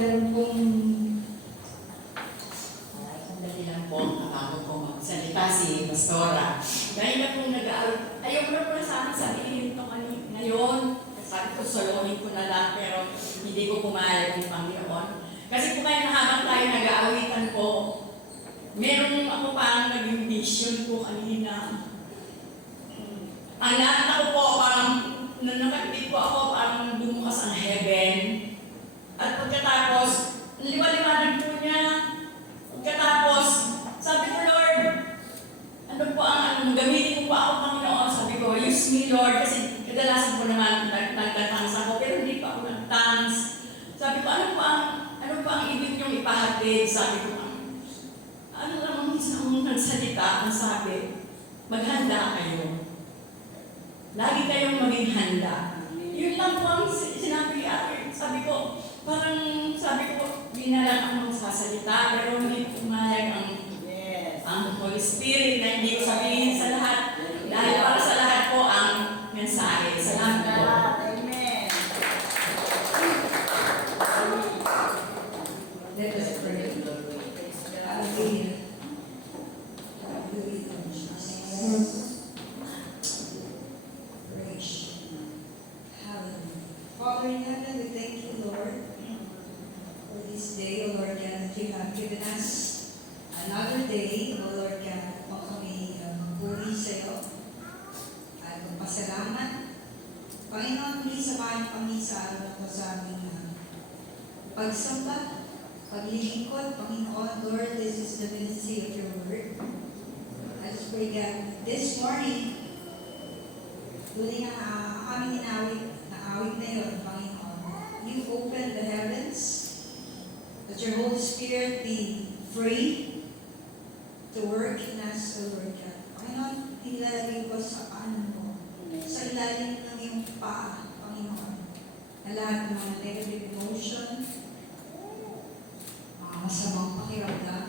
meron pong... Sandali lang po, ako po magsalita si Pastora. Dahil na pong ayaw ko na po na sana sabihin ito ngayon. Sabi ko, solohin ko na lang, pero hindi ko pumayag ng Panginoon. Kasi kung kayo habang tayo nag-aawitan po, meron ako parang naging vision ko kanina. Ang nakita ko po, parang nakakita po ako, parang bumukas ang heaven. At pagkatapos, liwa-liwanag po niya. Pagkatapos, sabi ko, Lord, ano po ang gamitin mo po ako, Panginoon? Sabi ko, use me, Lord, kasi kadalasan po naman nagtatangs ako, pero hindi pa ako nagtangs. Sabi ko, ano po ang ibig niyong ipahatid? Sabi ko, ano naman isang nagsalita, ang sabi, maghanda kayo. Lagi kayong maging handa. Yun lang po ang sinabi akin. Sabi ko, parang sabi ko, di na lang ang magsasalita, pero hindi pumayag ang Holy Spirit na hindi ko sabihin sa lahat. Dahil para sa lahat po ang mensahe. Salamat po. Amen. Let us pray. Hallelujah. Hallelujah. Father in heaven, we thank you, Lord, for this day, O Lord God, that you have given us another day, O Lord God, upang kami magpuri sa iyo at magpasalamat. Panginoon, muli samahan kami sa araw na ito sa aming pagsamba, paglilingkod. Panginoon, Lord, this is the ministry of your word. I just pray that this morning, tuloy na aming awit na yun, Panginoon. You open the heavens, that your Holy Spirit be free to work in us, O Lord God. Panginoon, ilalagay ko sa paanan mo, sa ilalim ng iyong paa, Panginoon, na lahat ng mga negative emotion, mga masamang pakiramdam,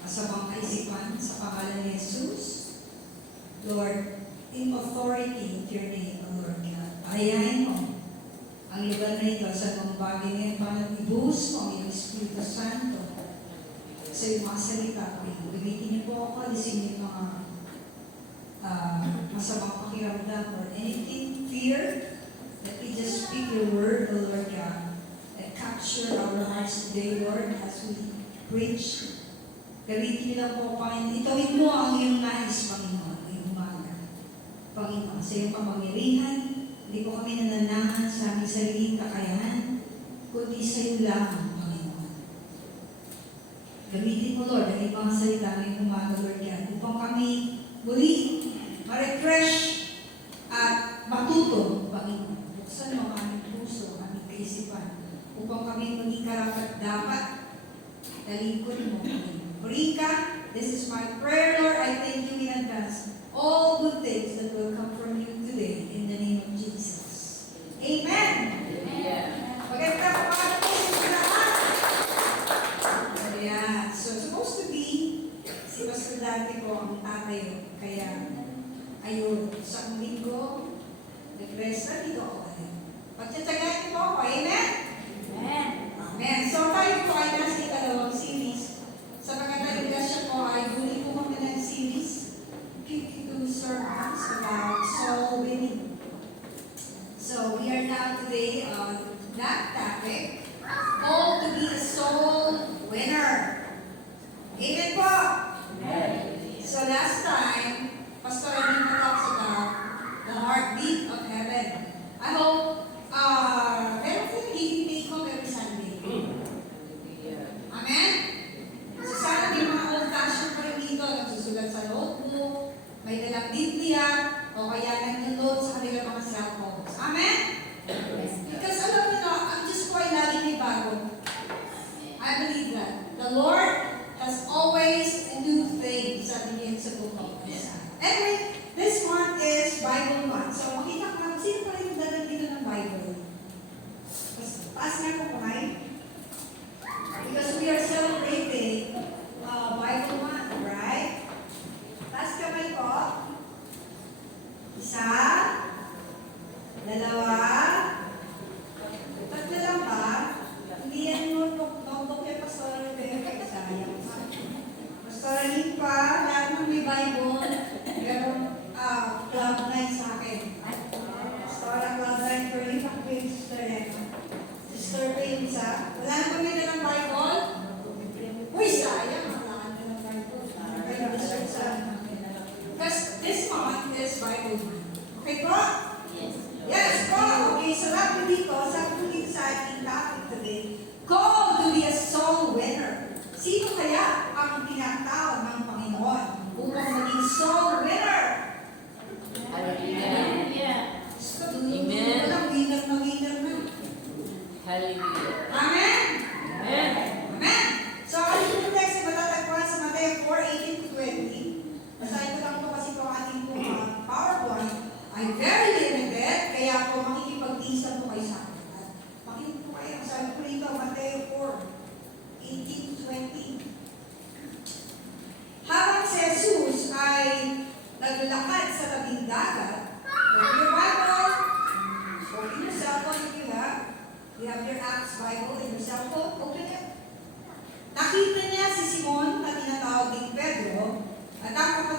masamang kaisipan, sa pangalan ni Jesus, Lord, in authority of your name, O Lord God. Ayahin mo ang lugar na ito sa mga bagay na yun, para ibuhos mo ang iyong Espiritu Santo sa iyong mga salita. Gamitin niyo po ako, alisin niyo mga masamang pakiramdam or anything, fear, that we just speak your word, O Lord God, and capture our hearts today, Lord, as we preach. Gamitin niyo lang po, Panginoon. Itawid mo ang iyong nais, Panginoon, ngayong umaga. Panginoon, sa iyong kapangyarihan, hindi po kami nananahan sa aming sariling kakayahan, kundi sa iyo lamang, Panginoon. Gamitin mo, Lord, ang ibang salita ngayong umaga, Lord God, upang kami muli ma-refresh at matuto, Panginoon. Buksan mo ang aming puso, aming kaisipan, upang kami maging karapat dapat na lingkod mo, Panginoon. Purika, this is my prayer, Lord. I thank you in advance. All good things that will come from you today, in the name of Jesus. Amen! Amen! Maganda po mga natin sa lahat. Ayan. So, supposed to be, si Pastor Dante ko ang tatay. Kaya, ayun, sa linggo, nag-resta dito ako. Pagtsatsagaan niyo po ako. Amen? Amen! Amen. So, tayo po ay nasa ikalawang series. Sa mga naligasya po ay huli po kami ng series, 52 sermons about soul winning. So we are now today on that topic, all to be a soul winner. Amen po? Amen. So last time, Pastor Edwin talks about the heartbeat of heaven. I hope meron po yung take home every Sunday. Amen? So sana may mga old-fashioned pa rin dito, nagsusulat sa notebook, may dalang Biblia, o kaya nag-note sa kanilang mga cellphones. Amen? Because alam mo na, ang Diyos ko ay lagi may bago. I believe that. The Lord has always new things at the end sa book of Isaiah. Anyway, this month is Bible month. So makita ka, sino pa rin dalang dito ng Bible? Taas nga po kamay. Because we are celebrating Bible month, right? Taas kamay po. Isa, dalawa, tatlo lang ba? Hindi yan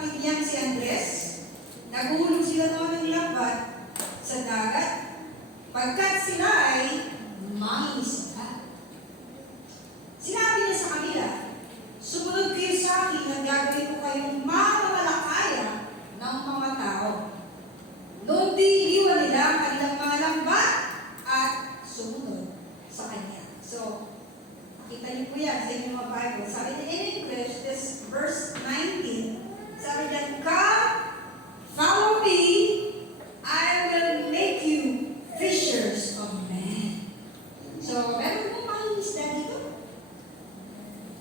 kapatid niyang si Andres. Naguhulog sila noon ng lambat sa dagat. Pagkat sila ay mangingisda. Sinabi niya sa kanila, sumunod kayo sa akin at gagawin ko kayong mamamalakaya ng mga tao. Noon iniwan nila ang kanilang mga lambat at sumunod sa kanya. So, nakita niyo po yan sa inyong mga Bible. Sabi niya in English, this verse 19, sabi niya, come, follow me, I will make you fishers of men. So, meron mo mangingisda dito?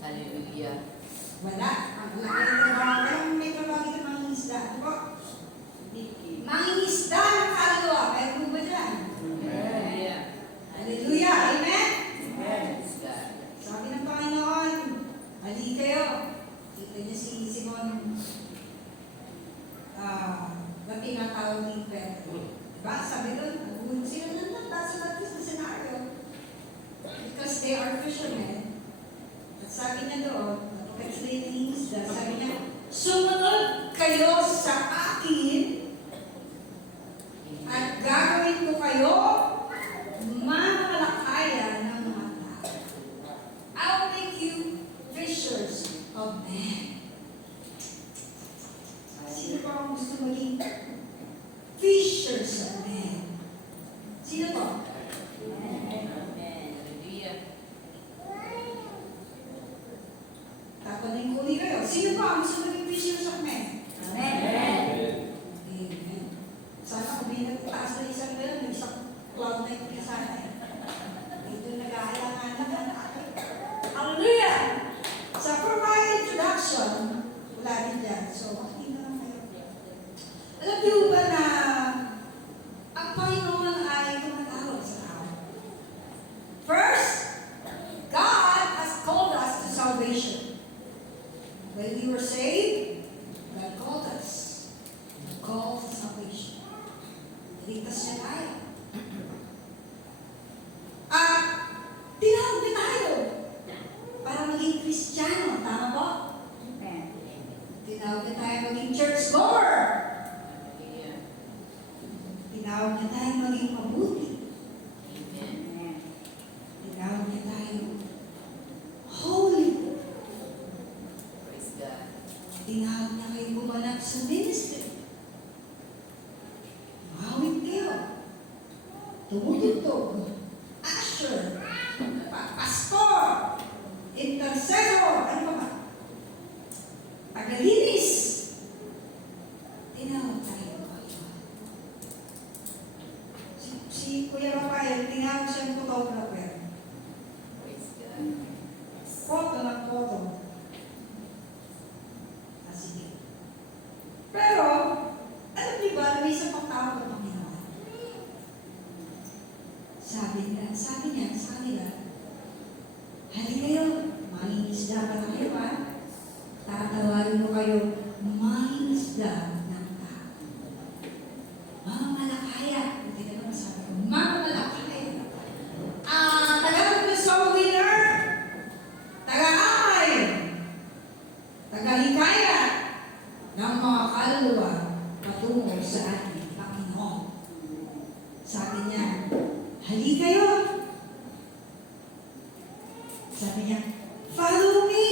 Hallelujah. Wala. Ang laki ng trabaho. Pero may trabaho dito mangingisda. Ano po? Mangingisda ng kaluluwa. Meron mo ba dyan? Hallelujah. Hallelujah. Amen? Praise God. Sabi ng Panginoon, hali kayo. Kita niya si Simon, na tinatawag ni Pedro. Diba? Sabi doon, naguhulog sila ng lanta sa batis na senaryo. Because they are fishermen. At sabi niya doon, napagkat sila yung nangingisda, sabi niya, sumunod kayo sa akin at gagawin ko kayo mamalakaya ng mga tao. I'll make you fishers of men. Sino pa ang gusto maging fishers of men? Sino to? Hallelujah. Tapanin ko kayo. Sino pa ang gusto maging fishers of men? Amen. Amen. Sana kung may nagtaas na isang gano'n, may isang cloud na yung sana. Ito nag-aalangan na natin. Hallelujah! Sa provide introduction, wala din dyan. So, makinig na lang kayo. Alam niyo ba na ang Panginoon ay tumatawag sa tao? First, God has called us to salvation. When we were saved, God called us. Call to salvation. Ligtas niya tayo. At tinawag niya tayo para maging Kristiyano. Tama po? Tinawag niya tayo maging churchgoer. Hallelujah. Tinawag niya tayo maging mabuti. Amen. Tinawag niya tayo holy. Praise God. Tinawag niya kayo bumanap sa ministry. Mawit kayo. Tumutugtog. Usher. Pastor. Intercessor. Ano pa ba? Tagalinis. Tinawag tayo. Si Kuya Rafael, tinawag siyang photographer. Praise God. Photo ng photo. Sige. Pero, alam niyo ba, may isang pagtawag ng Panginoon. Sabi niya sa kanila, hali kayo, mangingisda pa na kayo, ha? Tatawagin ko kayo, mangingisda ng tao. Mamamalakaya. Hindi ka naman sabi ko, mamamalakaya. Tagalog na soul winner, taga-amay, taga-hikaya ng mga kaluluwa patungo sa ating Panginoon. Sabi niya, hali kayo. Sabi niya, follow me.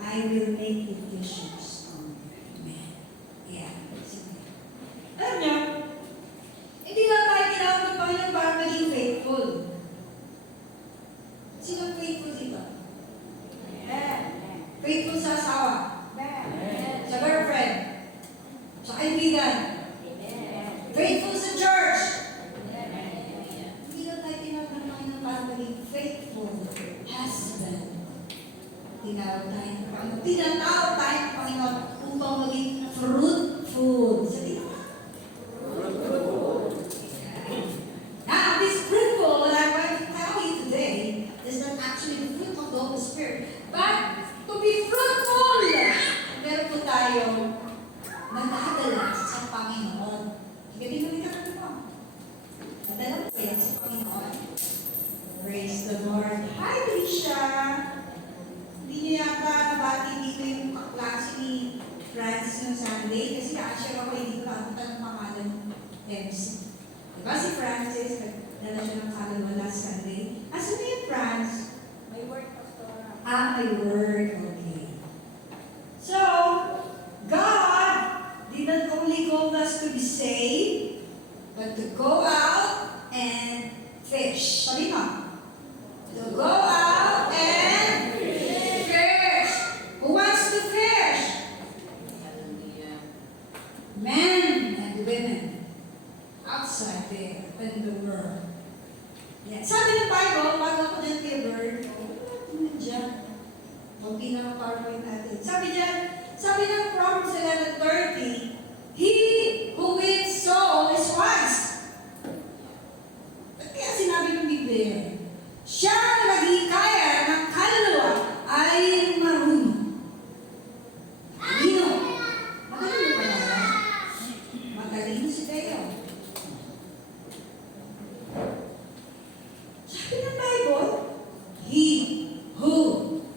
I will make you fishers of men. Yeah. Sige. Alam niyo, hindi lang tayo tinawag ng Panginoon para maging faithful. Sino faithful dito? Faithful sa asawa, sa girlfriend, sa kaibigan, faithful sa church. Hindi lang tayo tinawag ng Panginoon para maging faithful husband. Tinawag tayo ng Panginoon. Tinatawag tayo ng Panginoon upang maging fruitful. Sa tinawag. Now, this fruitful that I'm going to tell you today is not actually the fruit of the Holy Spirit, but to be fruitful. Meron po tayo nadadala sa Panginoon. Hindi kami kapatid mo. Nadala po yan sa Panginoon. Praise the Lord. Hi, Alicia. Hindi niyo yata nabati dito yung kaklase ni Sunday kasi nakashare ako, hindi ko nakakita ng pangalan MC. Diba si Francis, nagdala siya ng kaluluwa last Sunday. Asan na yung Franz? May word, Pastora. My word. Okay. So, God did not only call us to be saved, but to go out and fish. Sabi mo? To go out and fish. Who wants to fish? Hallelujah. Men and women outside there in the world. Yeah. Sabi ng Bible, bago ako dyan kay Bird, nandiyan. Kunti na ang PowerPoint natin. Sabi ng Proverbs 11:30, He who wins soul is wise. Ba't kaya sinabi ng Biblia? Siya na naghihikaya ng kaluluwa ay marunong. Talino. Matalino pa ba? Matalino si Teo. Sabi ng Bible, He who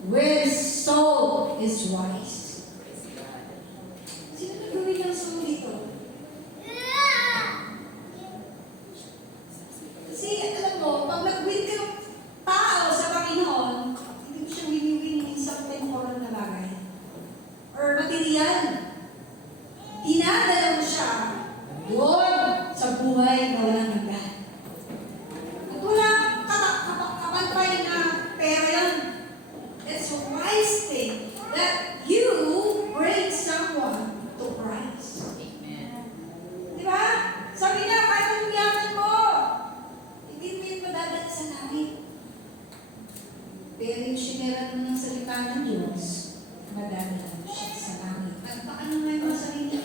wins soul is wise. Praise God. Sino nag-win ng soul dito? Kasi alam mo, pag nag-win ka ng tao sa Panginoon, hindi mo siya wini-win sa temporal na bagay. Or material. Dinadala mo siya doon sa buhay na walang hanggan. At wala kapantay na pera yun. It's a wise thing that you bring someone to Christ. Amen. Di ba? Sabi niya, kahit anong yaman mo, hindi mo yun madadala sa langit. Pero yung sinira mo ng salita ng Diyos, madadala mo siya sa langit. At paano may mga sarili?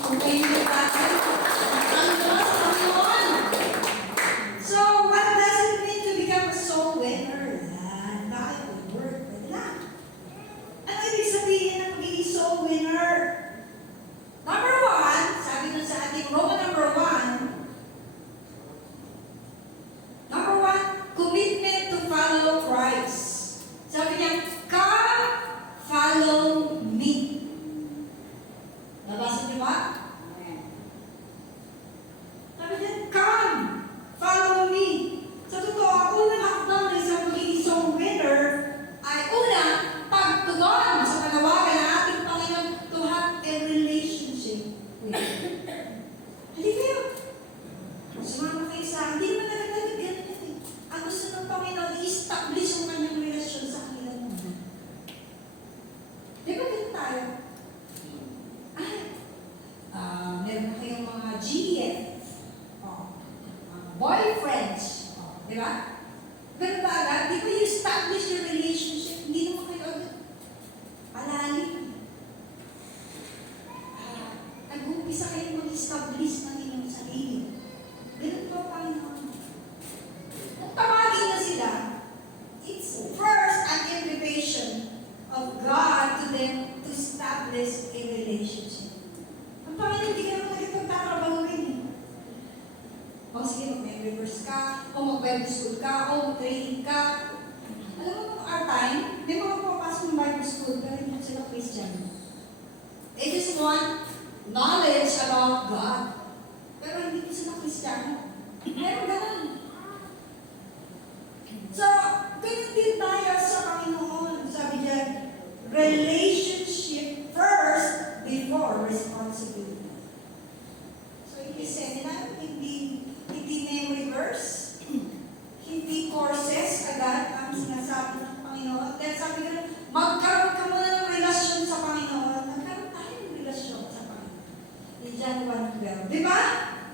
Kung kayo nagtatay, ang Diyos, Panginoon. So, what does it mean to become a soul winner? Dahil ang word, wala. Ano ibig sabihin ng magiging soul winner? Number one, sabi nun sa ating Roman number one, commitment to follow Christ. Sabi niya, come, follow me. Nabasa niyo ba? Sabi niya, come, follow me. Sa totoo, ang unang hakbang ng isang magiging soul winner ay unang pagtugon sa panawagan ng ating Panginoon to have a relationship with Him. Halika kayo. Sumama kayo sa akin. Hindi naman nagagalit ganun yun eh. Ang gusto ng Panginoon, i-establish ang kanyang relasyon sa kanilang muna. Di ba ganun tayo? Ay, meron na kayong mga GF. Boyfriends. Di ba? Ganun ba agad? Di ba you establish your relationship? Hindi naman kayo agad palalim. Nag-uumpisa kayo mag-establish ng inyong sarili. Ganun po, Panginoon. Kung tawagin na sila, it's first an invitation of God to them to establish a relationship. Ang Panginoon, hindi ka naman nagpagtatrabahuin eh. O sige, mag-reverse ka, o mag-Bible school ka, o mag-training ka. Alam mo, our time, may mga pumapasok ng Bible school, pero hindi sila Christian. They just want knowledge about God. Pero hindi ko sila Kristiyano. Meron ganun. So, ganun din tayo sa Panginoon. Sabi niya, relationship first before responsibility. So, hindi seminar, hindi memory verse, hindi courses agad ang sinasabi ng Panginoon. Dahil sabi ko, magkaroon ka muna ng relasyon sa Panginoon. Magkaroon tayo ng relasyon sa Panginoon. In John 1:12. Di ba?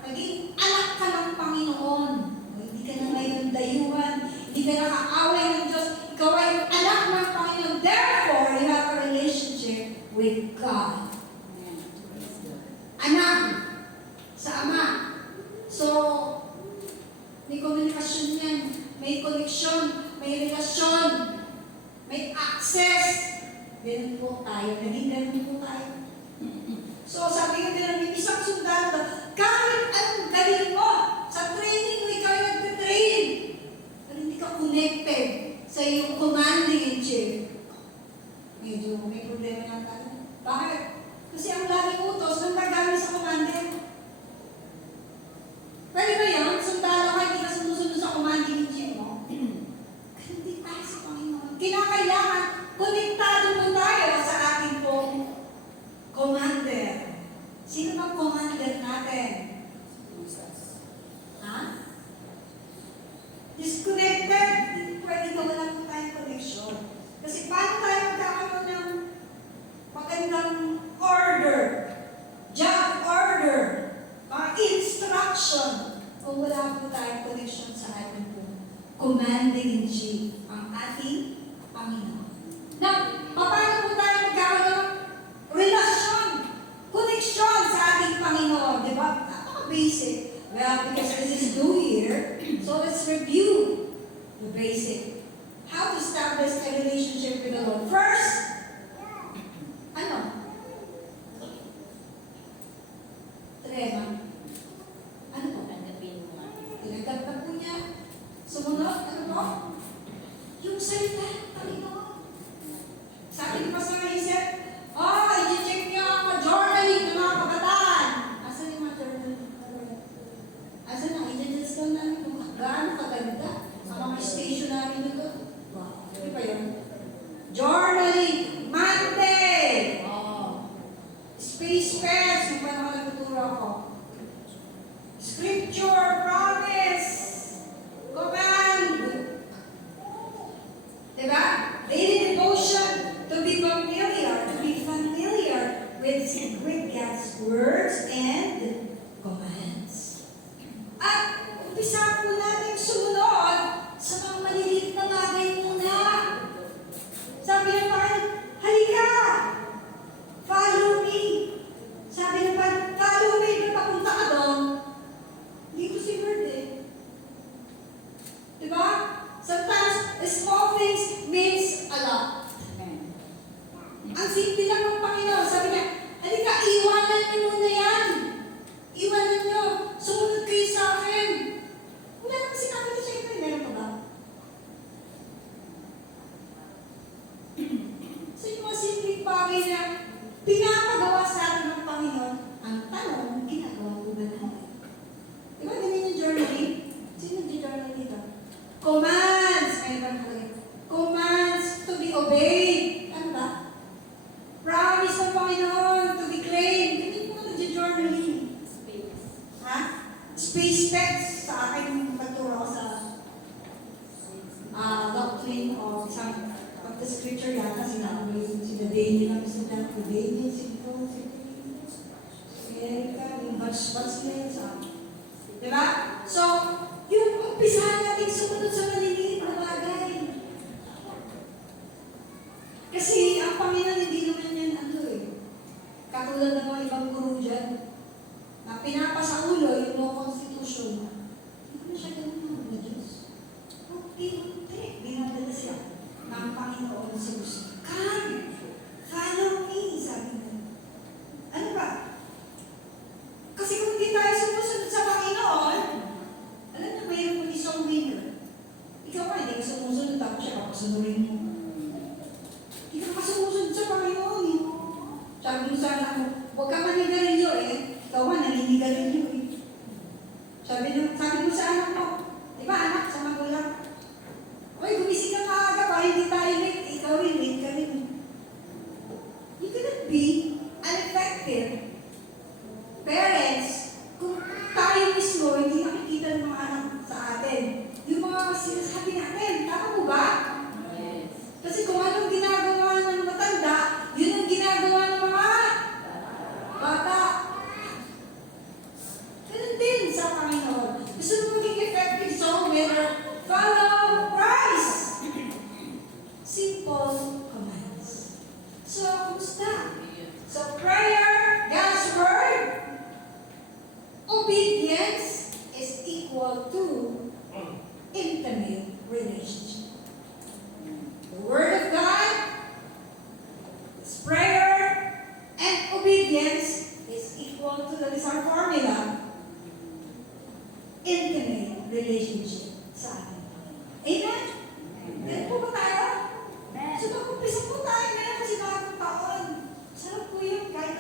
Maging anak ka ng Panginoon. Hindi ka na ngayon dayuhan. Hindi ka nakaaway ng Diyos. Ikaw ay anak ng Panginoon. Therefore, you have a relationship with God. Anak sa Ama. So, may komunikasyon yan. May connection. May relasyon. May access. Ganun po tayo. Naging ganun po tayo. So, sabi ko din, may isang sundalo, kahit anong galing mo, sa training mo, ikaw yung nagtitrain. Pero hindi ka connected sa iyong commanding in chief. Medyo may problema na tayo. Bakit? Kasi ang laging utos nang gagawin sa commander. Pwede ba yun? Sundalo ka, hindi ka sumusunod sa commanding in chief mo? Hindi tayo sa Panginoon. Kinakailangan, konektado po tayo sa ating pong commander. Sino bang commander natin? Ha? Disconnected. Hindi pwede na wala po tayong connection. Kasi paano tayo magkakaroon ng magandang order, job order, mga instruction, kung wala po tayong connection sa ating po commanding in chief, ang ating Panginoon. Now, paano po tayo magkakaroon ng relasyon, connection sa ating Panginoon? Di ba? Napaka-basic. Well, because this is new year, so let's review the basic. How to establish a relationship with the Lord. First, ano? Trema. Ano po? Tanggapin mo nga. Tinagkat na po niya. Sumunod, ano po? Yung salita ng Panginoon. Sabi ni Pastor Isip, i-check niyo ang journaling ng mga kabataan. Asan yung mga journaling? Asan na? I-check lang namin kung gaano kaganda ang mga stationery nito. Ano ba yun? Journaling, Monday! Space Fest, yung pa naman nagtuturo ako. Scripture, promise, command. Diba? Daily devotion, to be familiar with God's words and commands. At umpisa po natin sumunod sa mga maliliit na bagay muna. Sabi ng Panginoon, halika! Follow me! Sabi ng Panginoon, follow me! Kung papunta ka doon, hindi ko si word eh. Diba? Sometimes, small things means a lot. Ang simple lang ng Panginoon. Sabi niya, halika, iwanan niyo muna yan. Iwanan niyo. Sumunod kayo sa akin. Wala naman sinabi ko sa inyo. Meron pa ba? So yung mga simpleng bagay na pinapagawa sa atin ng Panginoon, ang tanong, ginagawa ko ba natin? Diba ganyan yung journaling? Sino yung journal dito? Commands! Ayun ba nakalagay? Commands to be obeyed. Ano ba? Promise ng Panginoon to be claimed. Hindi mo nag-journaling. Space. Ha? Space text sa akin pagturo ko sa doctrine of some of the scripture yata sinabi sila Daniel ang sila Daniel si Erika yung batch na yun sa diba? So yung umpisahan natin sumunod sa maliliit na bagay kasi ang Panginoon hindi naman yan katulad ng mga ibang guru dyan na pinapasa ulo yung mga constitution hindi na siya ganun ng Diyos. Unti-unti, binadala siya ng Panginoon sa gusto. Come! Follow me! Sabi niya. Ano ba? Kasi kung hindi tayo sumusunod sa Panginoon, alam na mayroon mo isang winner. Ikaw ka, hindi ka sumusunod, tapos siya kapasunodin mo. Hindi ka sumusunod sa Panginoon. Sabi mo sa anak mo, huwag ka manigarilyo Ikaw ka, naninigarilyo Sabi mo sa anak mo, di ba anak, sa magulang, Hoy, gumising ka maaga pa, hindi tayo late. Ikaw rin, late ka rin. You cannot be an effective parents kung tayo mismo hindi nakikita ng mga anak sa atin. Yung mga sinasabi natin, tama mo ba? Yes. Kasi kung anong ginagawa ng matanda, yun ang ginagawa ng mga bata. Ganun din sa Panginoon. Gusto mo maging effective somewhere, follow Christ. Simple commands. So, kumusta? So, prayer, God's word, obedience is equal to intimate relationship. The word of God, His prayer, and obedience is equal to the our formula, intimate relationship sa atin. Amen? Ganun po ba tayo? So mag-umpisa po tayo ngayon kasi bagong taon. Sarap po yun kahit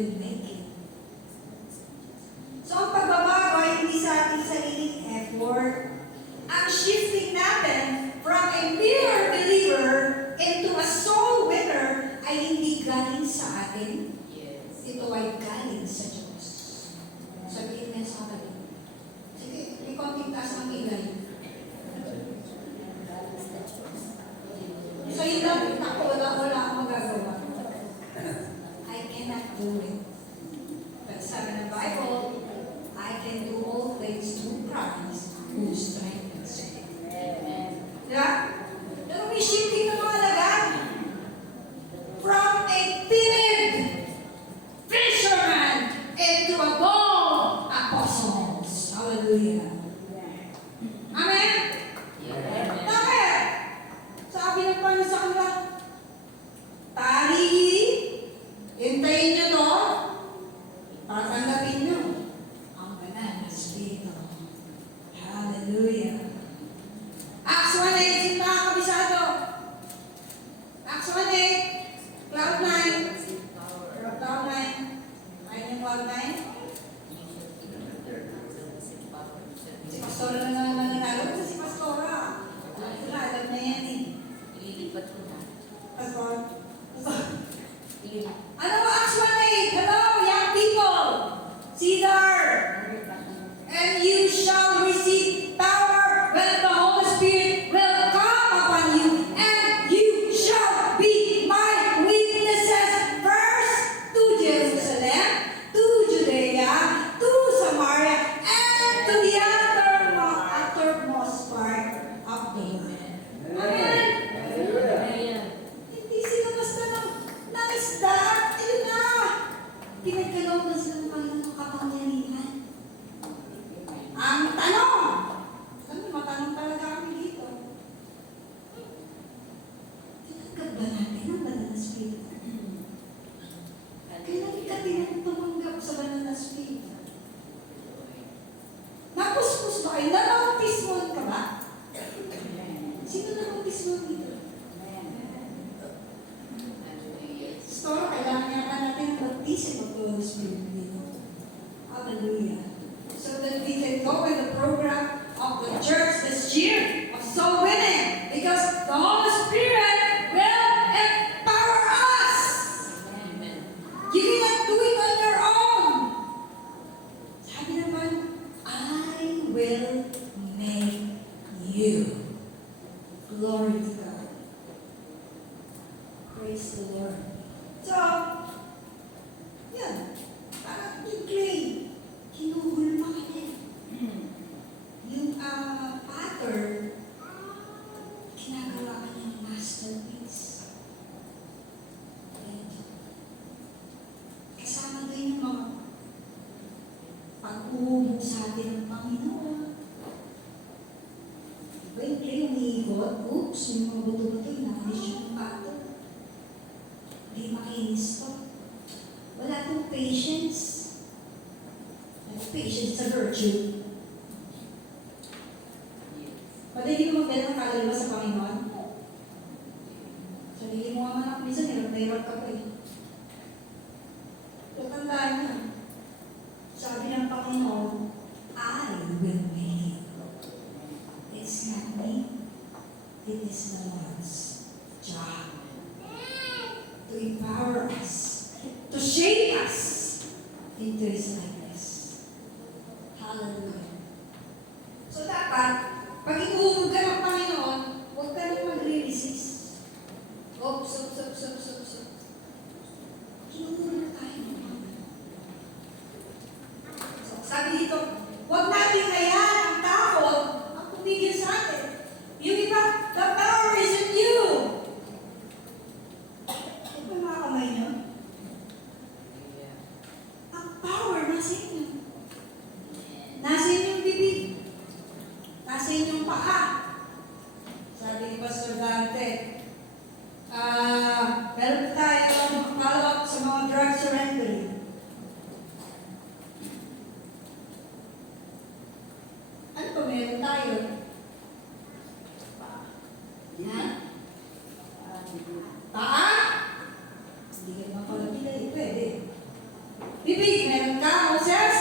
will make it. So ang pagbabago ay hindi sa ating sariling effort. Ang shifting natin from a mere believer into a soul winner ay hindi galing sa atin. Yes. Ito ay galing sa Diyos. Sabihin niya sa akin. Sige, may konting taas ng ilay. So yun lang, ako wala akong magagawa. I cannot do it. But sabi ng Bible, I can do all things through Christ who strengthens me. Amen. Diba? Pero may shifting ng mga lagan. From a timid fisherman into a bold apostles. Hallelujah. Amen? Amen. Bakit? Sabi ng Panginoon sa kanila, tali, hintayin niyo to, para tanggapin niyo ang banal na Espiritu. Hallelujah. Acts 1:8, sino nakakabisado? Acts 1:8, Cloud 9. Cloud 9. Ayun yung Cloud 9. Si Pastora na naman nanalo. Kasi si Pastora. Alam na yan eh. Ililipat ko na. Pastor. Ililipat. Ano ba Acts 1:8? Hello, young people! Cedar! And you shall receive power when the Holy Spirit will come upon you, and you shall be my witnesses first to Jerusalem, to Judea, to Samaria, and to the uttermost part of the world. Amen. Amen. Hindi sila basta ng isda. Ayun na. Pinagkalaw na sila ng Panginoon ng kapangyarihan. Ang tanong. Sabi, matanong talaga kami dito. Tinanggap ba natin ang banal na Espiritu? Kailan ka tumanggap sa banal na Espiritu? Napuspos ba kayo? Nabautismon ka ba? Sino nabautismon dito? Store, kailangan niya ka natin baptism of the Holy Spirit dito. Hallelujah. So that we can go in the program of the church this year of soul winning. Because the Holy Spirit will empower us. Amen. You cannot do it on your own. Sabi naman, I will make you. Glory to God. Praise the Lord. So, yan. Parang yung clay, kinuhulma ka niya. Yung pattern, ginagawa ka niyang masterpiece. Kasama din yung mga pag-uumog sa atin ng Panginoon. Diba yung clay, umiikot, oops, yung mga buto-buto, inalis yung pattern. Hindi makinis to. Wala tong patience. Patience is a virtue. Madali mo magdala ng kaluluwa sa Panginoon. Sarili mo nga man ako, minsan hirap ka pa eh. Tatandaan niya. Sabi ng Panginoon, I will make it. It's not me. It is the Lord's job. To empower us, to shape us into His likeness. Hallelujah. So dapat, pag inuhulog ka ng Panginoon, huwag ka nang magre-resist. Oops. Inuhulog tayo ng Panginoon. So, sabi dito, huwag natin hayaan ang takot ang tumigil sa atin. Yung iba, the power is in you. Ito mga kamay niyo. Ang power nasa inyo. Nasa inyong bibig. Nasa inyong paa. Sabi ni Pastor Dante, meron tayo follow-up sa mga drug surrendering. Ano pa meron tayo? Yan. Paa? Hindi ka naman pala pila, pwede. Bibig, meron ka, Moses?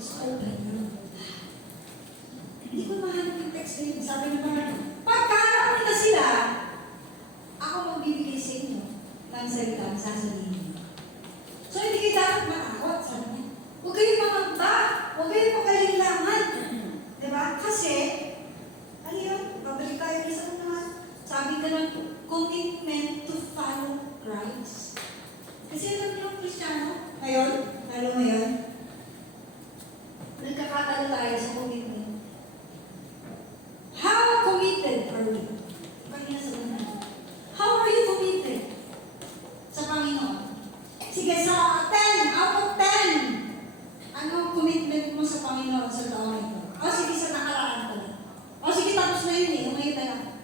Just open your mouth. Hindi ko mahanap yung text na yun. Sabi ng mga, pagkaroon na sila, ako magbibigay sa inyo ng salita ang sasabihin niyo. So, hindi kayo dapat matakot, sabi niya. Huwag kayong mamangba, huwag kayong magkailangan. Diba? Kasi, ano yun? Babalik tayo isa na naman. Sabi ka ng commitment to follow Christ. Kasi alam niyo ang Kristiyano, ngayon, lalo ngayon, nagkakatalo tayo sa commitment. How committed are we? Kanina sa mga. How are you committed sa Panginoon? Sige, sa 10 out of 10, anong commitment mo sa Panginoon sa taong ito? O sige, sa nakaraan pala. O sige, tapos na yun eh. Umayot na lang.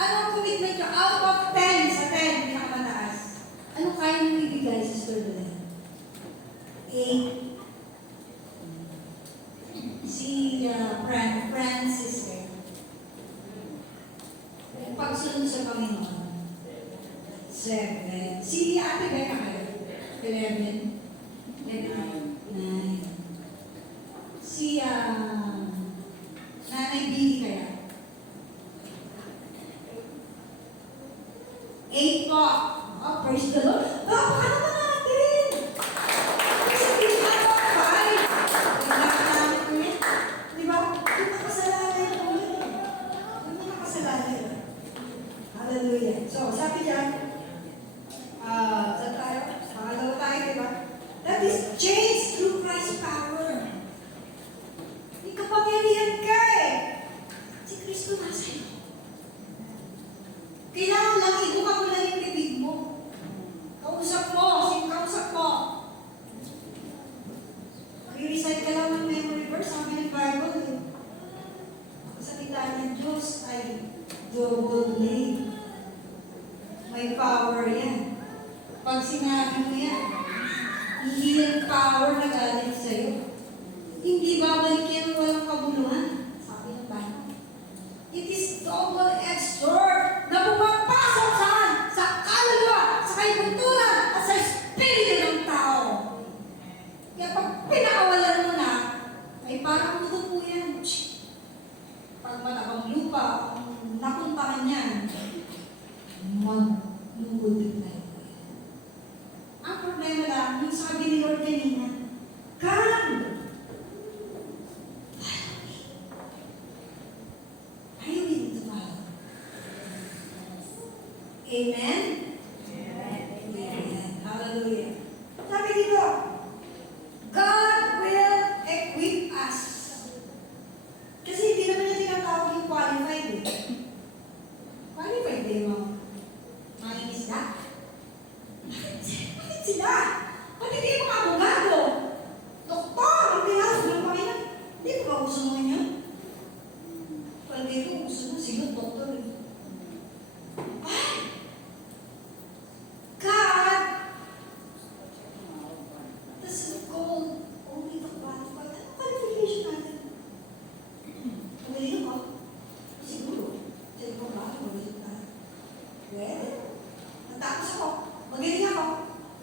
Anong commitment nyo out of 10 sa 10, pinakamataas? Ano kaya nyo ibigay sa Belen? 8. Si Francis eh. Pagsunod sa Panginoon. 7. Si Ate Becca kayo? 11. 9. Si Nanay Billy kaya? 8 po. Oh, praise the Lord. Baka naman natin. Kasi ano, 5. Nagkakalamit ko yan. Di ba? Hindi na kasalanan ko yun. Hindi na kasalanan. Hallelujah. So, sabi dyan, saan tayo? Pangalawa tayo, di ba? That is changed through Christ's power. May kapangyarihan ka eh. Si Kristo nasa iyo. Kailangan lang, ibuka mo lang yung bibig mo. Kausap mo, kausap mo. Mag-recite ka lang ng memory verse, sabi ng Bible eh. Ang salita ng Diyos ay double blade. May power yan. Pag sinabi mo yan, hindi yung power na galing sa'yo. Hindi babalik yan walang kabuluhan. Sabi ng Bible. It is double-edged sword na pumapasok saan? Sa kaluluwa, sa kaibuturan, at sa espiritu ng tao. Kaya pag pinakawalan mo na, ay parang mudo po yan. Pag matabang lupa, ang napuntahan yan, maglugod din tayo. Ang problema lang, yung sabi ni Lord kanina, come! Are you willing to follow? Amen? Amen. Hallelujah. Sabi dito, God will equip us. Kasi hindi naman niya tinatawag yung qualified eh. Qualified din mo. Makinis na? Bakit sila? Pati hindi mga abogado. Doktor, hindi nga, ng Panginoon. Hindi ko ba gusto mo yun? Pwede ko, gusto mo, sino doktor eh. Ay! God doesn't call only the qualified. Ano qualification natin? Magaling ako? Siguro. Sabi ko ba? Magaling ka? Well, natapos ako. Magaling ako.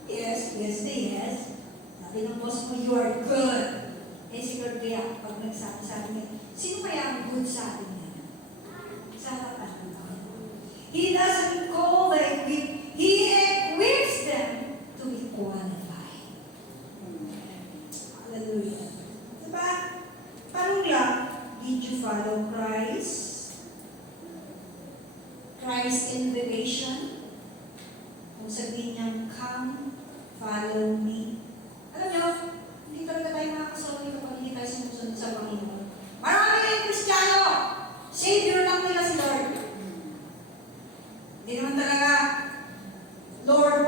Yes, yes. Sabi ng boss mo, you are good. Eh, siguro kaya pag nagsabi niya, sino kaya ang good sa atin niya? Sa harapan ng Panginoon. He doesn't call the equipped. He equips them to be qualified. Hallelujah. Diba? Tanong lang, did you follow Christ? Christ's invitation? Kung sabihin niya, come, follow me. Alam niyo, hindi talaga tayo makakasolve kapag hindi tayo sumusunod sa Panginoon. Marami kayong Kristiyano, Savior lang nila si Lord. Hindi naman talaga, Lord.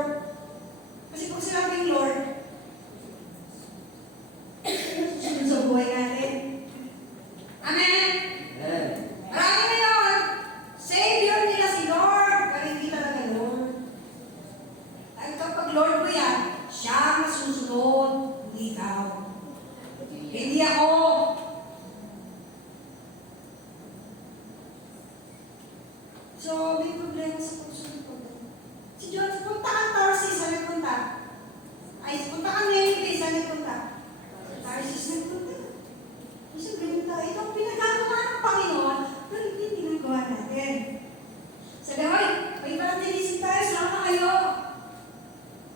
Kasi kung sinabing Lord, susunod sa buhay natin. Amen? Marami ngayon, Savior nila si Lord, pero hindi talaga Lord. At kapag Lord mo yan, siya ang masusunod, hindi ikaw. Hindi ako. So, may problema sa pagsunod ko. Si John, punta ang Tarsis, sabi ko, nagpunta? Ay, punta kami, saan nagpunta? Tarsus nagpunta. Kasi ganun tayo, ito ang pinagagawa ng Panginoon, pero hindi yung ginagawa natin. Sabi, oy, may evangelism tayo, sama kayo.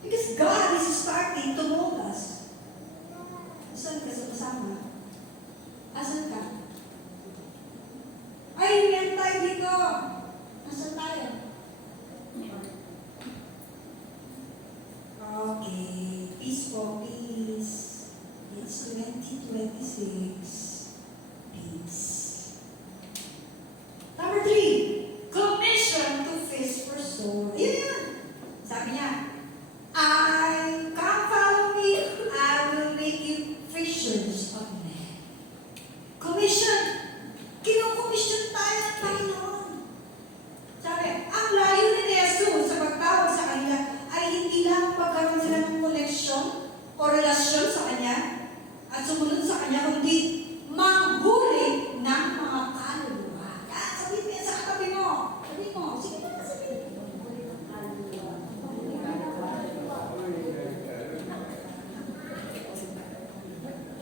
Because God is starting to mold us. Saan ka sa kasama? Asan ka? Ay, meron tayo dito. Asan tayo? Okay, peace for peace. It's 2026. Peace. Number 3, commission to fish for soul. Yun. Sabi niya, come follow me, I will make you fishers of men. Commission. Kinukomission tayo ng Panginoon. Sabi, ang layunin ni Jesus sa pagtawag sa kanila ay hindi lang pagkaroon sila ng connection o relasyon sa Kanya at sumunod sa Kanya, kundi manghuli ng mga kaluluwa. Kaya sabihin mo yan sa katabi mo. Sabihin mo, sige na sabihin mo.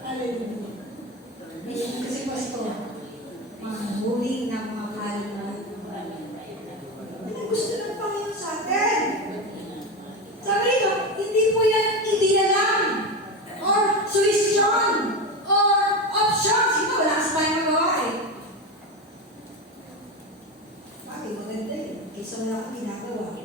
Hallelujah. Kasi pastor, manghuli ng mga kaluluwa. Ano gusto ng Panginoon sa atin? Sabi nito, hindi po yan ideya lang, or suwisyon, or options. Ito, wala kasi tayong magawa eh. Bakit? Maganda eh. Kaysa wala kang ginagawa.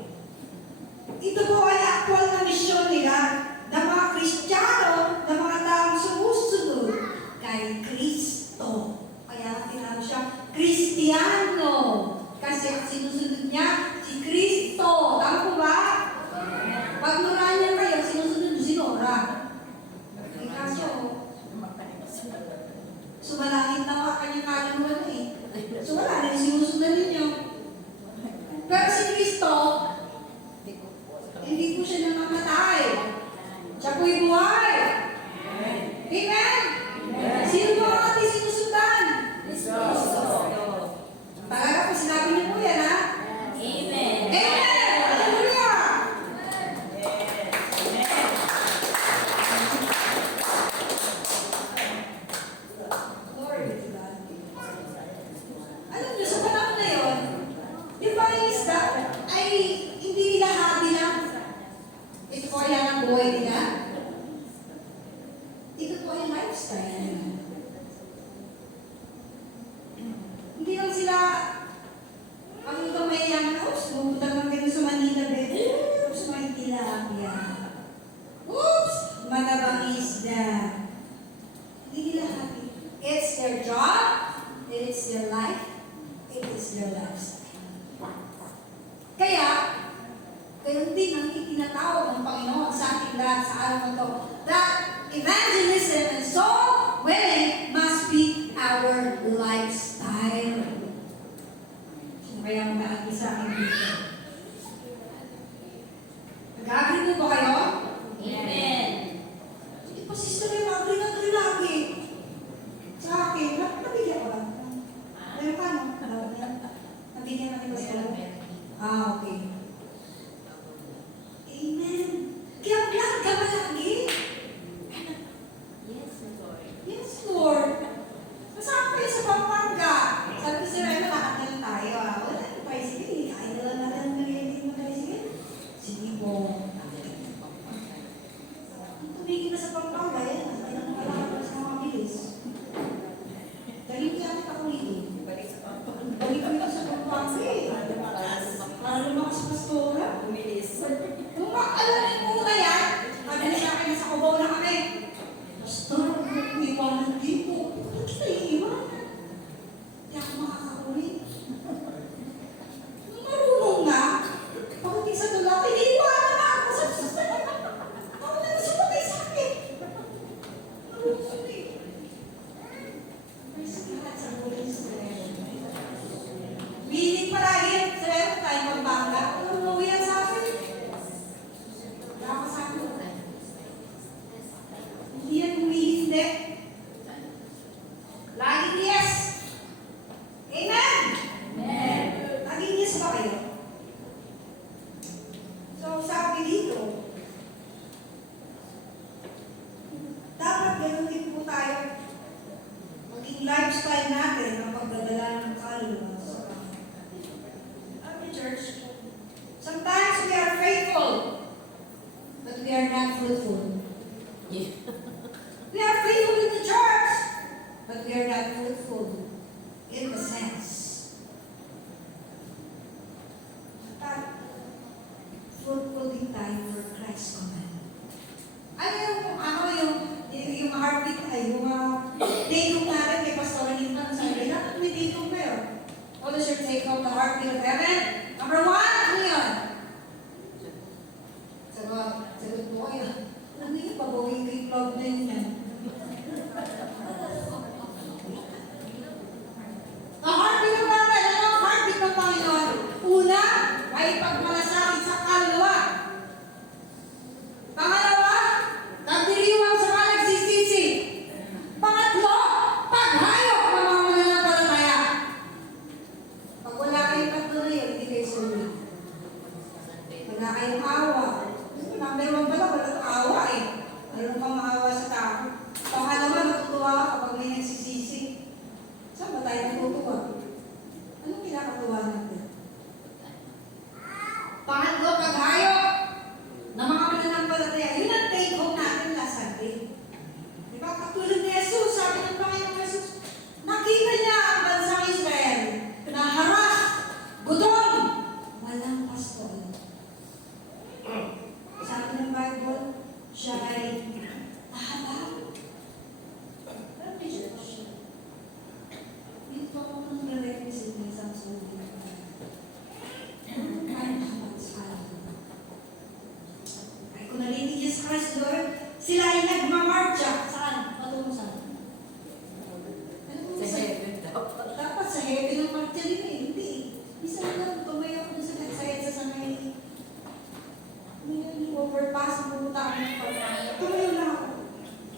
Ito po ay actual na misyon nila ng mga Kristiyano, ng mga taong sumusunod kay Kristo. Kaya tinawag siya Kristiyano. Kasi ang sinusunod niya, si Kristo. Tama po ba? Pag Noranian kayo, sinusunod niyo si Nora. Eh kaso, sumalangit na nga kanyang kaluluwa na eh. So wala na yung sinusunod ninyo. Pero si Kristo, hindi po siya namamatay. Siya po'y buhay. Amen? Sino po ang ating sinusundan? Talaga po, sinabi niyo po yan, ha? Amen. Amen! Hallelujah! Glory to God. Alam niyo, sa panahon na yun, yung mga isda ay hindi nila habi lang. Ito po yan ang buhay nila. Ito po ay lifestyle nila. Hindi lang sila, ang ito may yaman, oops, pumunta naman kayo sa Manila, baby. Oops, may tilapia. Oops, manabang isda. Hindi nila happy. It's their job, it's their life, it is their lifestyle. Kaya, gayon din ang itinatawag ng Panginoon sa ating lahat sa araw na ito, that evangelism and soul winning must be our lifestyle. Sino kaya mag-aagi sa akin dito? Nag-agree mo ba kayo? Amen. Hindi pa sister yung agree lagi. Sa akin, nabigyan ko ba? Pero paano? Nabigyan natin ba sila? Okay. Amen. Kaya vlog ka malagi. Yes, Lord. Yes, Lord. Masama kayo sa Pampanga. Sabi ko si Rema, lakad na lang tayo. Wala yung bicycle. Kain na lang natin ng merienda ng bicycle. Sige po. Tumigil na sa Pampanga. Yan. Hindi na nakalakad sa mga bilis. Dali ko yung ako dito. Balik ko ito sa Pampanga eh. Para lumakas pastora. Kung alam mo muna yan, sabi sa akin sa Cubao na kami. Pastor, may iwanan dito. Bakit kita iiwanan? Hindi ako makakauwi. Marunong nga. Pagdating sa dula, iniiwanan na ako sa susunod. Ako na nasumatay sa akin. Marunong eh. Praise God sa Holy Spirit. Willing palagi sa tayo magbangga. Umuwi yan sa akin. heartbeat of heaven? Number one, ano yun? Sagot mo kayo. Ano yun? Pabawin kay club na yun yan. Ang heartbeat of heaven, ano ang heartbeat ng Panginoon? Una, ay pagmalasakit sa kaluluwa. Pangalawa, nagdiriwang sa mga nagsisisi. Pangatlo, paghayok ng mga mananampalataya. Pag wala kayong tatlo na yun, hindi kayo suli. Wala kayong awa. Number one pala, wala kang awa eh. Meron kang maawa sa tao. Pangalawa, natutuwa ka kapag may nagsisisi. Saan ba tayo natutuwa? Anong kinakatuwa natin? Pangatlo, paghayok ng mga mananampalataya. Yun ang take home natin last Sunday. Diba? Katulad ni Jesus, sabi ng Panginoong Jesus, nakita niya ang bansang Israel na haras, gutom, walang pasto. Sabi ng Bible, siya ay tahabaw. Pero may Diyos siya. Dito ako nang re-represent ng isang sulit. Ay, kung narinig niya sa Christ, Lord, sila ay nagmamarcha. Saan? Patungo saan? Sa heaven daw. Dapat sa heaven ang marcha nila eh. Hindi. Isa lang, tumayo ako sa EDSA sa may overpass, pumunta ako ng pagkakas. Tumayo lang ako.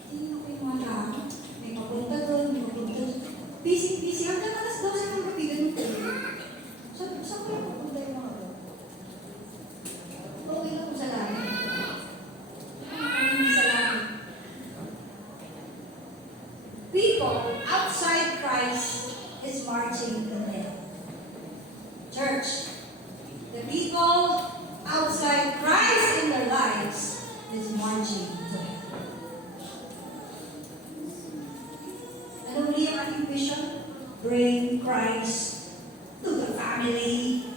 Tingnan ko yung mga tao. May papunta doon, may papunta doon. Busy. Hanggang alas 12 ng gabi, ganun ko. Saan ko yung papunta yung mga doon? Okay lang kung sa langit. Hindi sa langit. People outside Christ is marching to hell. Church, the people outside Christ in their lives is marching to hell. Ano muli ang ating vision? Bring Christ to the family.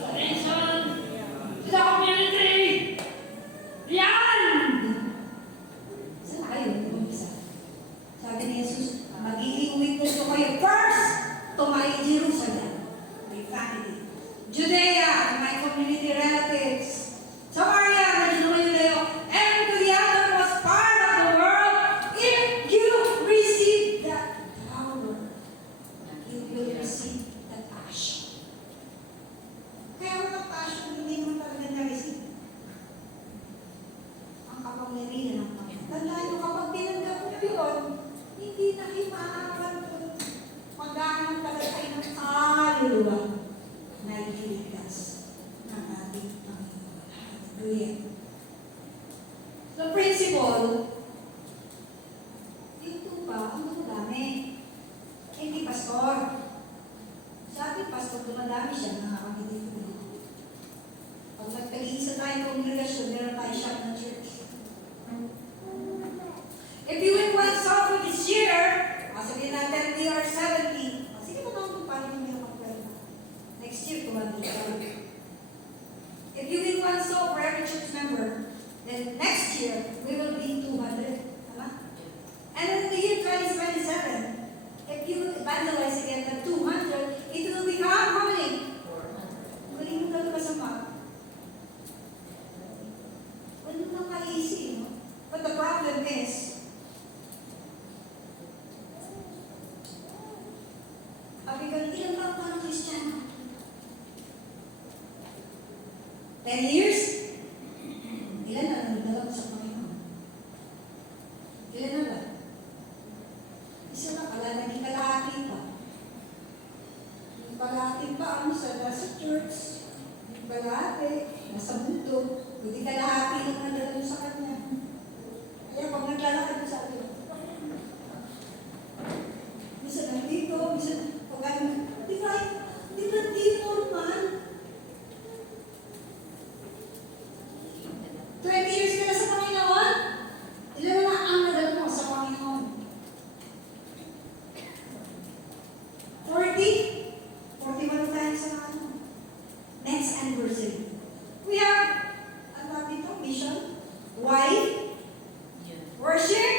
Attention! To the community! Yan! Saan tayo? Isa. Sabi ni Jesus, magiging witness ko kayo first to my Jerusalem, my family. Judea, my community relatives. Samaria, Regional Judeo, and to the uttermost part of the world, if you receive that power, you will receive that passion. Kaya walang passion, hindi mo talaga na-receive. Ang kapangyarihan ng Panginoon. Tandaan nyo, kapag tinanggap nyo yun, hindi na kayo maaaral maghanap talaga kayo ng kaluluwa na iligtas ng ating Panginoon. Hallelujah. The principle, ito pa, ang dumadami. Hindi pastor. Sa ating pastor, dumadami siya, nakakagigit ko. Pag nagpag-iisa tayo kongregasyon, meron tayo shop ng church. If you win one soul for this year, sabihin natin, we are 70. Sige mo naman kung paano yung meron pwede. Next year, 200. If you win one soul for every church member, then next year, we will be 200. Tama? And then in the year 2027, if you evangelize again the 200, it will become how many? 400. Galing mo talaga sa math. Well, not that easy, no? But the problem is, sabi ko, ilang taon ka ng Kristiyano? 10 years? Ilan na nagdala sa Panginoon? Ilan na ba? Isa na pala, naging kalahati pa. Yung kalahati pa, ano sa nasa church? Yung kalahati, nasa mundo. Hindi kalahati lang nadala sa kanya. Kaya pag naglalakad mo sa atin, minsan nandito, minsan di ba di normal? 20 years ka na sa Panginoon? Ilan na ang nadal mo sa Panginoon? 40? 41 tayo sa ano? Next anniversary. We have, ano natin ito? Mission? Wife? Worship?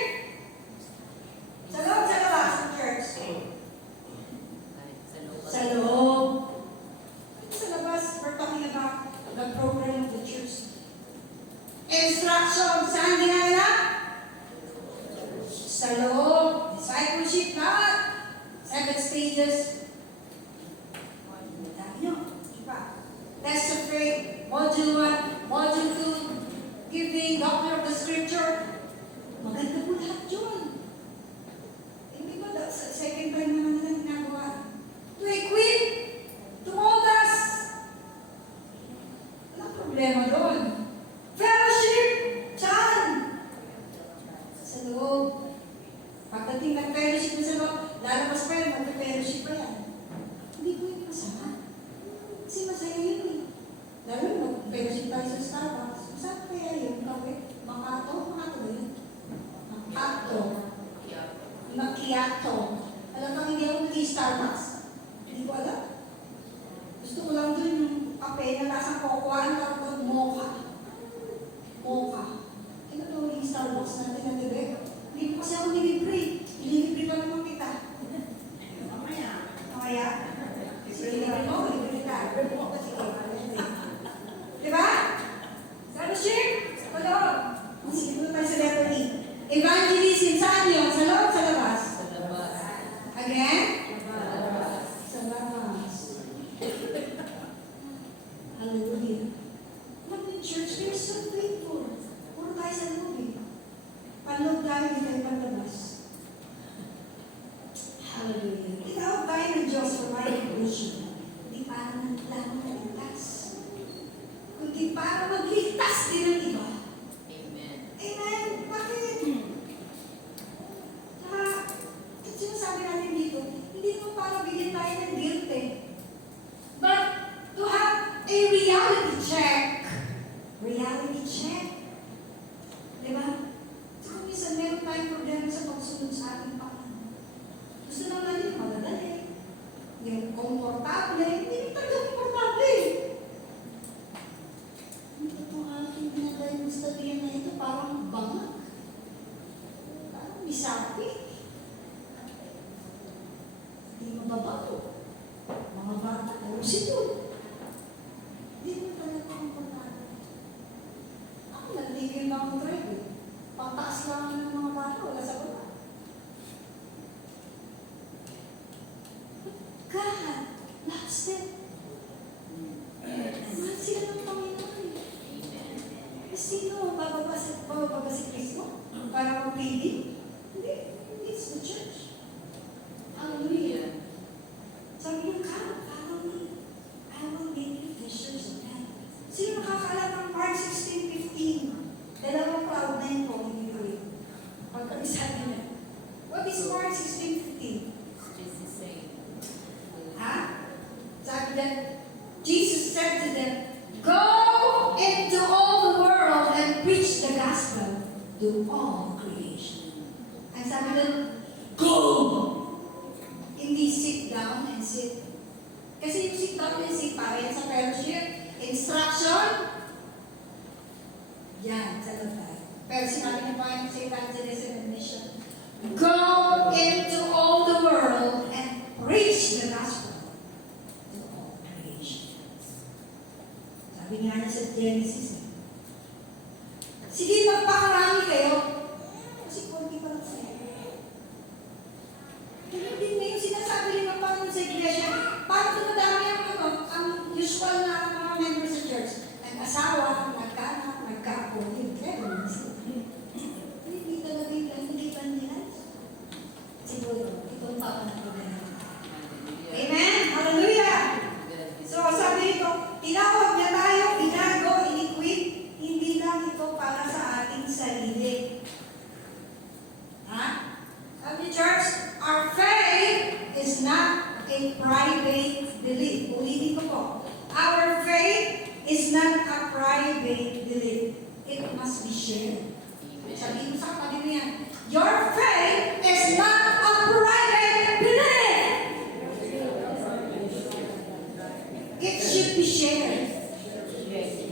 Hallelujah. Love the church, we are so faithful. Puro tayo sa loob eh. Panloob tayo, hindi tayo panlabas. Hallelujah. Tinawag tayo ng Diyos for my inclusion. Hindi para lang maligtas. Kundi para magligtas din ng iba. Amen. Amen. Bakit? Saka, sinasabi natin dito, hindi naman para bigyan tayo ng guilt eh. But to have a reality check. Reality check. Diba? So kung minsan meron tayong problema sa pagsunod sa ating Panginoon. Gusto lang natin yung madadali. Yung komportable. Hindi naman talaga komportable eh. Ito aking ginagay ng stadiyan na ito, parang bangag. Parang misapi. Hindi mababago. Mga bata, ayusin yun. Hindi naman talaga komportable. Ako, naligil na akong drive eh. Pangtaas lang ng mga bata, wala sa baba. God loves them. Mahal sila ng Panginoon eh. Sino bababa si Kristo? Para magpili? Hindi. It's the church. Hallelujah. Sabi niya, come, follow me. I will make you fishers of men. Sino nakakaalam ng Mark 16:15? Dalawang crowd na yun po, hindi ko yun. Pagkabisabi niya. What is Mark 16:15? Just the same. Ha? Sabi niya, Jesus said to them, go into all the world and preach the gospel to all creation. Ang sabi niya, go! Hindi sit down and sit. Kasi yung sit down and sit, para yan sa fellowship, instruction, yan, sa tayo. Pero sinabi niya pa yung sa evangelism and mission, go into all the world and preach the gospel to all creation. Sabi nga niya sa Genesis, sige, magpakarami kayo. Kasi konti pa lang sa'yo. Ganun din na yung sinasabi rin ng Panginoon sa iglesia. Paano tumadami ang usual na mga members sa church? Nag-asawa, nagkaanak, nagkaapo. Yun, kaya hindi talaga yung hindi nila. Siguro, itong taon na problema. Amen? Hallelujah! So, sabi nito, tinawag niya tayo, binago, in-equip, hindi lang ito para sa ating sarili. Ha? Sabi church, our faith is not a private belief. Ulitin ko po. Our faith is not a private belief. It must be shared. Sabi mo sa kapatid mo yan, your faith is not a private belief. It should be shared.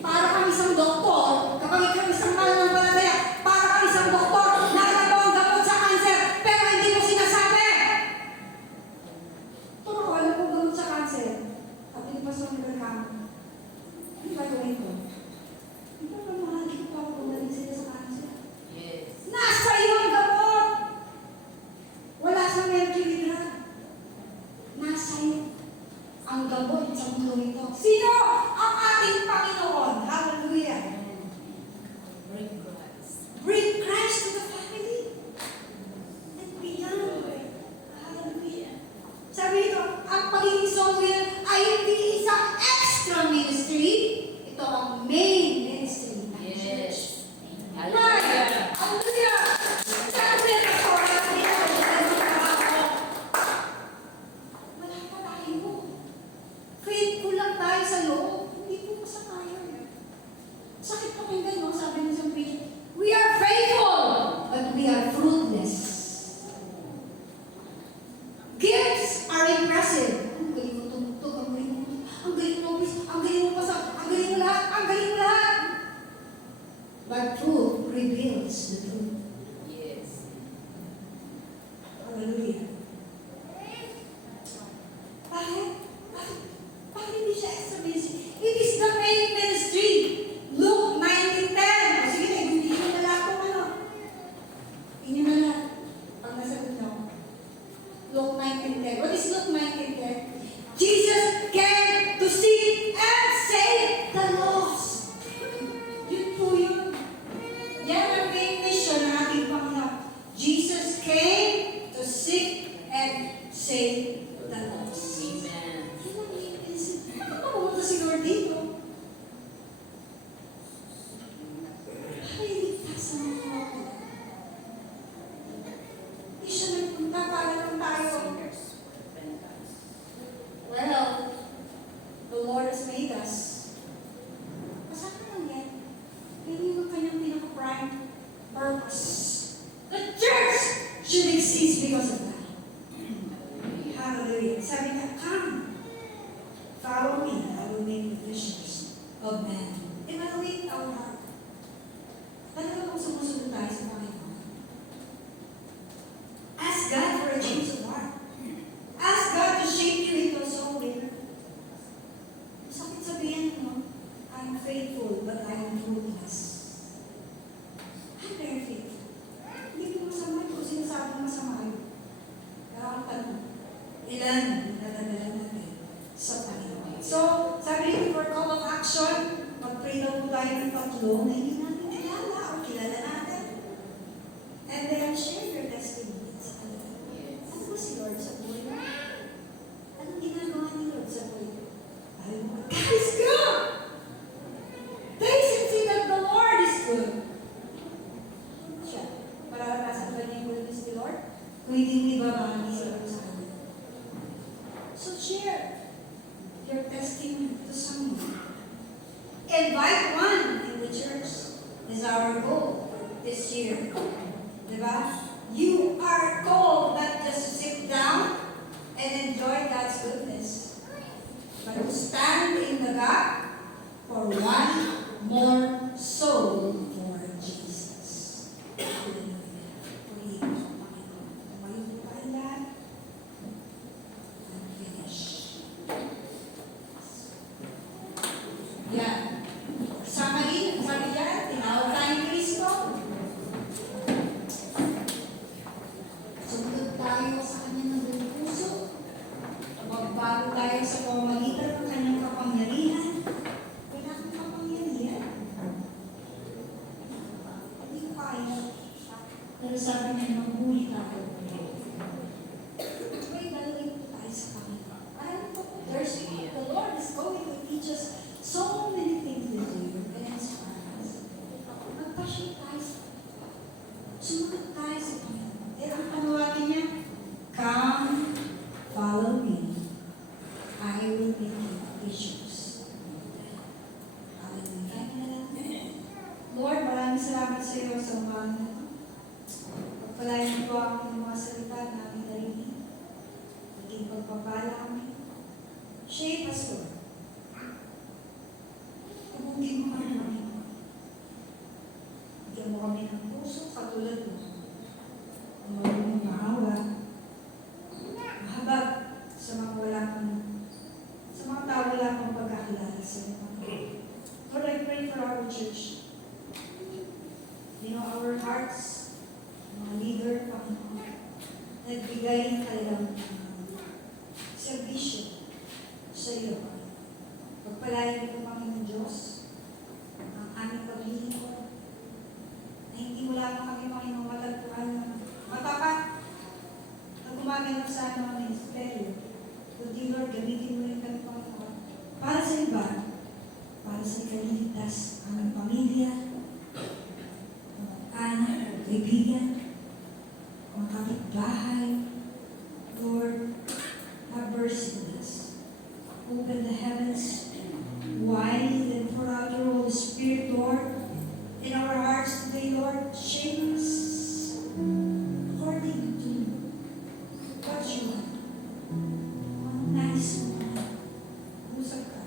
Para kang isang doktor, kapag ikaw isang mananampalataya, para kang isang doktor, nakita mo ang gamot sa cancer, pero hindi mo sinasabi. Turo ko, alam ko gamot sa cancer. Sabi ni Pastor Abraham, ano ba gawin ko? Hindi ba mahagi ko pa ako kung sila sa cancer? Yes. Nasa iyo ang gamot! Wala sa mercury drug. Nasa iyo ang gamot sa mundo ito. Sino ang ating Panginoon? Hallelujah! Bring Christ. Bring Christ to the family. And beyond. Hallelujah. Sabi ito, ang pagiging soul winner ay hindi isang extra ministry. Ito ang main ministry ng church. Yes. Right. Hallelujah. Sabi ito sa oras nito, wala pa tayo. Faithful lang tayo sa loob. Hindi po masakayan. Sakit pakinggan mo, sabi mo sa preacher, we are faithful, but we are fruitless. Gifts are impressive. Ang galing mo tumutog, ang galing mo, ang galing mo, ang galing mo pasok, ang galing mo lahat, ang galing mo lahat. But truth reveals the truth. Yes. Hallelujah. Bakit? Bakit hindi siya extra ministry? It is the main ministry. Luke 19:10. O sige, hindi nyo na lahat kung ano. Hindi nyo na lahat. Pag nasagot nyo. Luke 19:10. What is Luke 19:10? Jesus came of man. Evaluate our heart. Talaga kung sumusunod tayo sa Panginoon. Ask God for a change of heart. Ask God to shape you into a soul winner. Sakit sabihin mo, I'm faithful, but I am fruitless. I'm very faithful. Hindi ko masama kung sinasabing masama kayo. Pero ang tanong, ilan nadadala natin sa Panginoon? So, sabi dito for call of action, mag-pray daw po tayo ng tatlo na hindi natin kilala o kilala natin. And then share your testimony sa kanila. Ano ba si Lord sa buhay mo? Anong ginagawa ni Lord sa buhay mo? Ayaw mo, guys, go! Taste and see that the Lord is good. Siya, mararanasan ba niya yung goodness ni Lord? Kung hindi ba bahagi si Lord sa kanila? So share your testimony to someone. Invite one in the church is our goal this year. Diba? You are called not just to sit down and enjoy God's goodness, but to stand in the gap for one more soul for Jesus. Hallelujah. Purihin ko sa Panginoon. Tumayo po tayo lahat. And finish. Yan. Sabi diyan, tinawag tayo ni Kristo. Sumunod tayo sa kanya ng buong puso. Magbago tayo sa pamamagitan ng kanyang kapangyarihan. Wala kang kapangyarihan. Hindi ko kaya. Pero sabi niya, maghuli tayo. May dalawin po tayo sa Panginoon. Alam po, the Lord is going to teach us so many things this year. Kaya sa aras. Magpasya tayo sa sumunod tayo sa Panginoon. Eh, ang panawagin niya, come, follow me. I will make you fishers. Hallelujah. Lord, maraming salamat sa iyo sa umaga na ito. Pagpalayan po ang mga salita namin narinig. Naging pagpapala kami. Shape us, Lord. Tubugin mo kami, Panginoon. Bigyan mo kami ng puso katulad mo. Ang marunong maawa. Mahabag sa mga wala kang sa mga tao wala kang pagkakilala sa iyo, Panginoon. Lord, I pray for our church. You know, our hearts, mga leader, Panginoon, nagbigay ng kanilang servisyo sa iyo, Panginoon. Pagpalayan niyo, Panginoon Diyos, ang aming paglilingkod, na hindi mo lamang kami, Panginoon, matagpuan na matapat na gumagano sa mga ministeryo. Kundi, Lord, gamitin mo rin kami, Panginoon, para sa iba, para sa ikaliligtas, aming pamilya, mga anak, kaibigan, mga kapitbahay. Lord, have mercy on us. Open the heavens wide and pour out your Holy Spirit, Lord, in our hearts today, Lord. Shape us according to what you want. Ang nice mo, usap ka.